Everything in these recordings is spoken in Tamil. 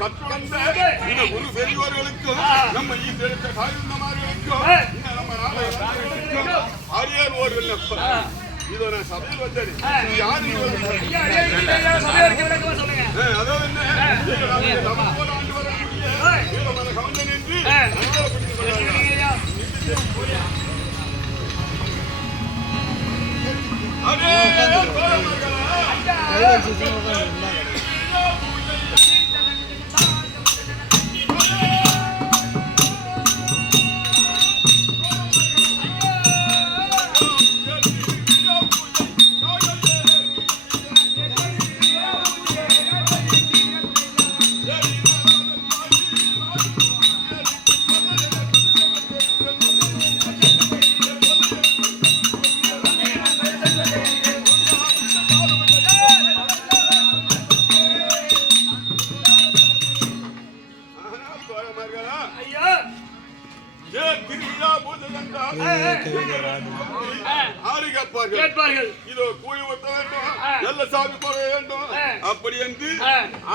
கற்றுவந்த இந்த குரு பெரியவர்களுக்கும் நம்ம ஈஸ்வரத்தை சாயுந்தமார்களுக்கும் நம்ம நாளைக்கும் அரியர் ஒரு விண்ணப்பம். இதோ நான் சபையில் வந்தேன். யாரு அதாவது என்ன போல ஆண்டு வரக்கூடிய கவுண்டன் என்று இதோ கூலி ஒட்ட வேண்டும், நல்ல சாமி போட வேண்டும், அப்படி என்று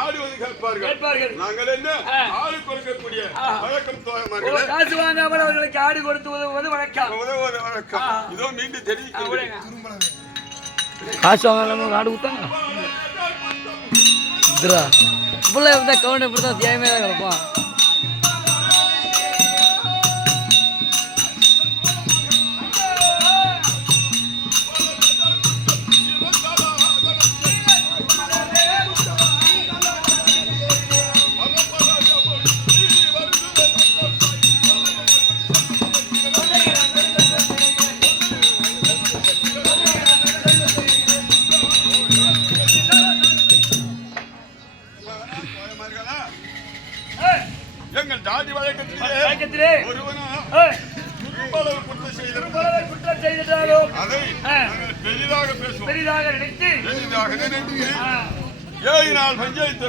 ஆடுவது கேட்பார்கள். நாங்கள் என்ன ஆடு கொடுக்கக்கூடிய வழக்கம் தோழமார்கள். காசு வாங்காமல் அவர்களுக்கு ஆடு கொடுத்து உதவுவது வழக்கம். இதோ மீண்டும் தெரிவிக்கிறேன். காசு வாங்காம ஆடு ஊத்தாங்க. கவுண்ட் இப்படிதான் தியாயமே தான் கிடப்பான். எங்கள் ஜாதி வழக்கத்திலே குற்றம் செய்தாலும் அதை பெரிதாக பேசுவோம். பெரிதாக நினைத்து 7 நாள் பஞ்சாயத்து.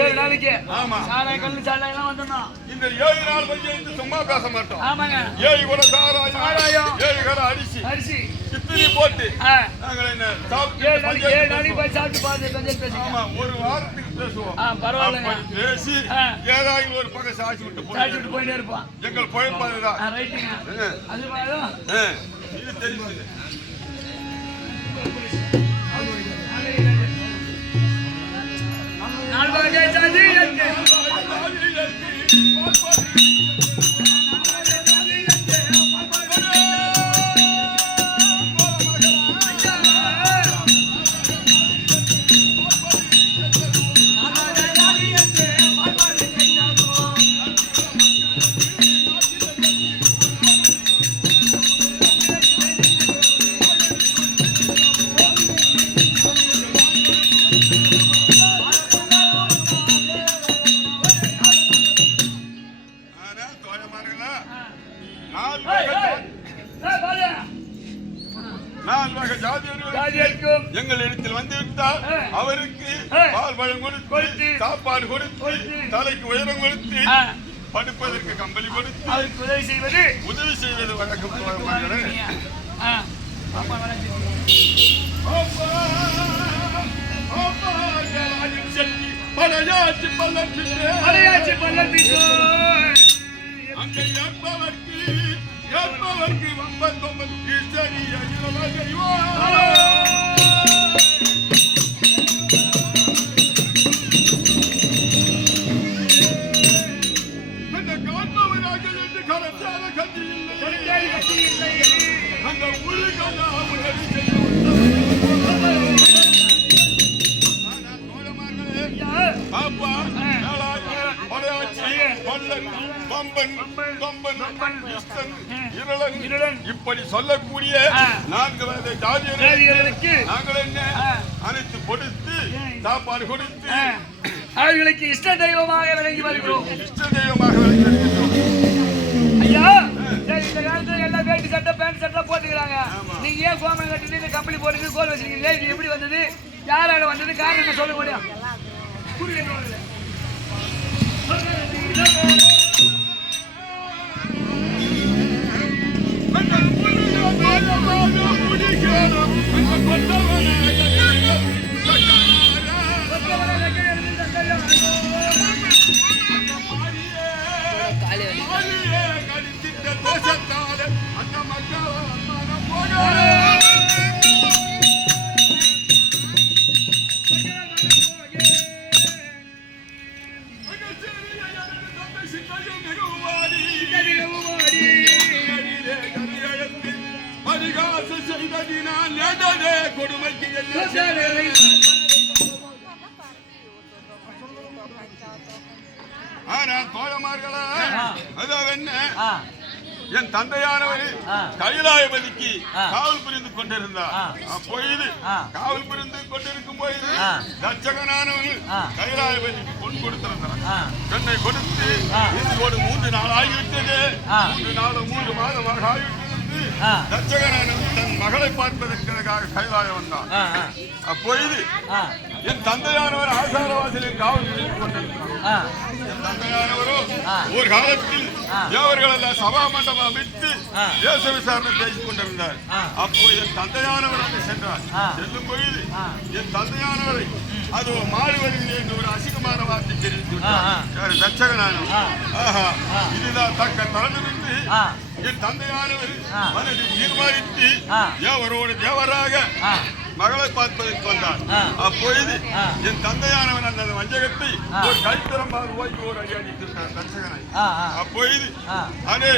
7 நாளைக்கு. ஆமா. சாராய் கல்லு சாராய் எல்லாம் வந்தோம். இந்த 7 நாள் பஞ்சாயத்து சும்மா பேச மாட்டோம். ஆமாங்க. 7 கூட சாராயம் 7 கடை அரிசி இத்தனை போட்டு நாங்கள் என்ன சாப்பிட்டு 7 நாளைக்கு போய் சாப்பிட்டு பார்த்து பஞ்சாயத்து பேசுவோம். ஆமா, ஒரு வாரத்துக்கு பேசுவோம். பரவாயில்லைங்க. பேசி ஏதாவது ஒரு பக்கம் சாட்சி விட்டு போயிட்டே இருப்போம். எங்கள் குழப்பாதுதான். ரைட்டுங்க. அது மாதிரிதான் இது தெரியுது. நாலு பஞ்சாயத்து எங்கள் இடத்தில் வந்துவிட்டால் அவருக்கு பால் பழம் கொடுத்து சாப்பாடு கொடுத்து தலைக்கு உயரம் கொடுத்து படுப்பதற்கு கம்பளி கொடுத்து உதவி செய்வது வழக்கம். அங்கே ஏற்பவர்க்கு வம்பத்தொம்பது சரி அந்த காண்பவராக என்று கரத்தார கட்சி இல்லை. அந்த உள்ளுக்கெல்லாம் பாப்பா இப்படி சொல்லக்கூடிய 4 வயது ஜாதியர்களுக்கு நாங்கள் என்ன அனைத்து கொடுத்து சாப்பாடு கொடுத்து அவர்களுக்கு இஷ்ட தெய்வமாக விளங்கி வருகிறோம். இஷ்ட தெய்வமாக விளங்கி வருகிறோம். ஐயா, இந்த காலத்துல எல்லாம் வேட்டி சட்டை பேண்ட் சட்டை போட்டுக்கிறாங்க. நீங்க ஏன் கோமணம் கட்டிட்டு இந்த கம்பளி போட்டு கோல் வச்சிருக்கீங்க? இது எப்படி வந்தது? யாரால வந்தது? காரணம் சொல்ல முடியும். பரிகாசம் செய்ததினால் எதே கொடுமைக்கு ஆனால் தோழமார்களா அதாவது என்ன என் தந்தையானவர் கைலாயபதிக்கு காவல் புரிந்து கொண்டிருந்தார். அப்பொழுது காவல் புரிந்து கொண்டிருக்கும் பொழுது தட்சகனானவர் கைலாயபதிக்கு பொன் கொடுத்திருந்தார். பெண்ணை கொடுத்து இதோடு 3 நாள் ஆகிவிட்டது. 3 நாள் 3 மாதமாக ஆகிவிட்டது. தட்சகனானவர் தன் மகளை பார்ப்பதற்காக கைலாயம் வந்தார். அப்பொழுது என் தந்தையானவர் ஆசாரவாசலில் காவல் புரிந்து கொண்டிருந்தார். என் தந்தையானவரோ ஒரு காலத்தில் தேவர்கள் எல்லாம் சபா மண்டபம் அமைத்து தேச விசாரணை பேசிக் கொண்டிருந்தார். அப்போது என் தந்தையானவர் அங்கு சென்றார். செல்லும் பொழுது என் தந்தையானவரை அது மாறி வருகிறது என்று ஒரு அசிங்கமான வார்த்தை தெரிவித்து தட்சகனானவர் இதுதான் தக்க தருணம் என்று என் தந்தையானவர் மனதில் தீர்மானித்து தேவரோடு தேவராக மகளை பார்ப்பதற்கு வந்தார். அப்பொழுது என் தந்தையானவன் அந்த வஞ்சகத்தை ஒரு கைத்திறமாக ஓய்வு ஒரு அடி அடித்திருந்தார் தட்சகனை. அப்பொழுது அதே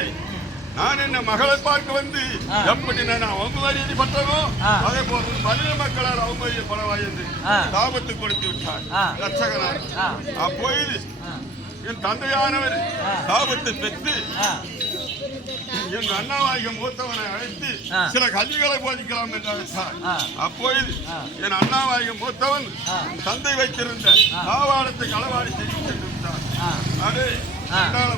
நான் என்ன மகளை பார்க்க வந்து எப்படி நான் அவமரியாதை பட்டனோ அதே போல மனித மக்களால் அவமரியாதை படவாய் என்று தாபத்தை கொடுத்து விட்டார் தட்சகனார். அப்பொழுது என் தந்தையானவர் தாபத்தை பெற்று என் அண்ணாவாகிய மூத்தவனை அழைத்து சில கல்விகளை போதிக்கலாம் என்று அழைத்தார். அப்பொழுது என் அண்ணாவாகிய மூத்தவன் தந்தை வைத்திருந்த தாவாளத்தை களவாடி செய்து சென்றுவிட்டார். அதே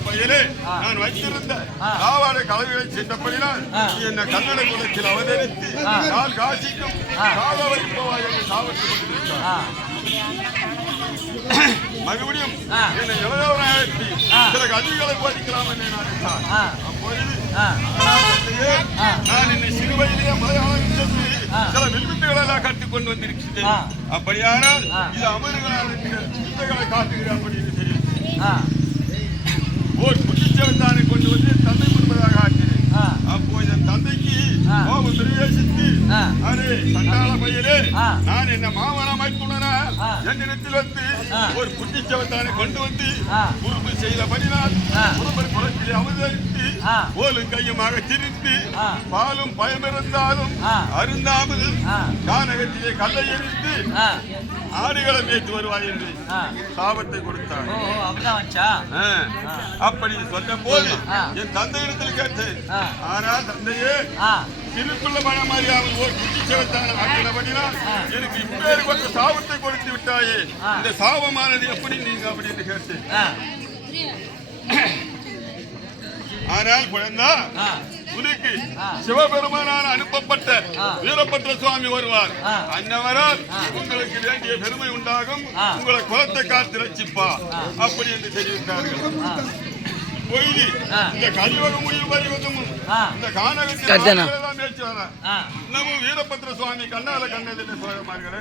பையனே நான் வைத்திருந்த தாவாளை களவிகளை சென்றபடினால் என்னை கன்னட குலத்தில் அவதரித்து நான் காசிக்கும் காவலை போவாய் என்று சாவத்தை கொண்டிருந்தார். மறுபடியும் என்னை இளையவனை அழைத்து சில கல்விகளை போதிக்கலாம் என்று நினைத்தார். அப்பொழுது நான் என்னை சிறு வயதிலே மலையாளம் சென்று சில வில்வித்தைகளை எல்லாம் கற்றுக்கொண்டு வந்திருக்கிறேன். அப்படியானால் இது அமர்வுகளால் வித்தைகளை காட்டுகிறேன் அப்படின்னு தெரியும். ஓர் குட்டிச்சவத்தானை கொண்டு வந்து தந்தை முன்பதாக ஆக்கினேன். அப்போது என் தந்தைக்கு கோபம் பிரவேசித்து அரே சண்டாள பையனே நான் என்ன மாமன அமைப்புடனா என்னிடத்தில் வந்து ஒரு குட்டிச்சவத்தானை கொண்டு வந்து குறும்பு செய்தபடினால் குறும்பர் குளத்திலே அவதரித்து போலும் கையுமாக திரிந்து பாலும் பயமிருந்தாலும் அருந்தாமல் கானகத்திலே கல்லை எரிந்து ஆடுகளை மேய்த்து வருவாய் என்று சாபத்தை கொடுத்தார். அப்படி சொன்ன போது என் தந்தையிடத்தில் கேட்டேன். ஆனால் தந்தையே திருக்குள்ள மனமாரியாமல் ஒரு குட்டிச்சவத்தான ஆக்கினபடினால் எனக்கு இப்பேற்பட்ட சாபத்தை கொடுத்து விட்டாயே, இந்த சாபமானது எப்படி நீங்க அப்படின்னு கேட்டேன். ஆனால் குழந்தா உனக்கு சிவபெருமானால் அனுப்பப்பட்ட வீரபத்ர சுவாமி வருவார். அன்னவரால் உங்களுக்கு வேண்டிய பெருமை உண்டாகும், உங்களை குலத்தை காத்து ரட்சிப்பா அப்படி என்று தெரிவித்தார்கள். பொய்தி இந்த கலியுகம் உயிர் பறிவதும் இந்த கானகத்தில் பேச்சு வர இன்னமும் வீரபத்ர சுவாமி கண்ணால கண்டதில்லை சோழமார்களே.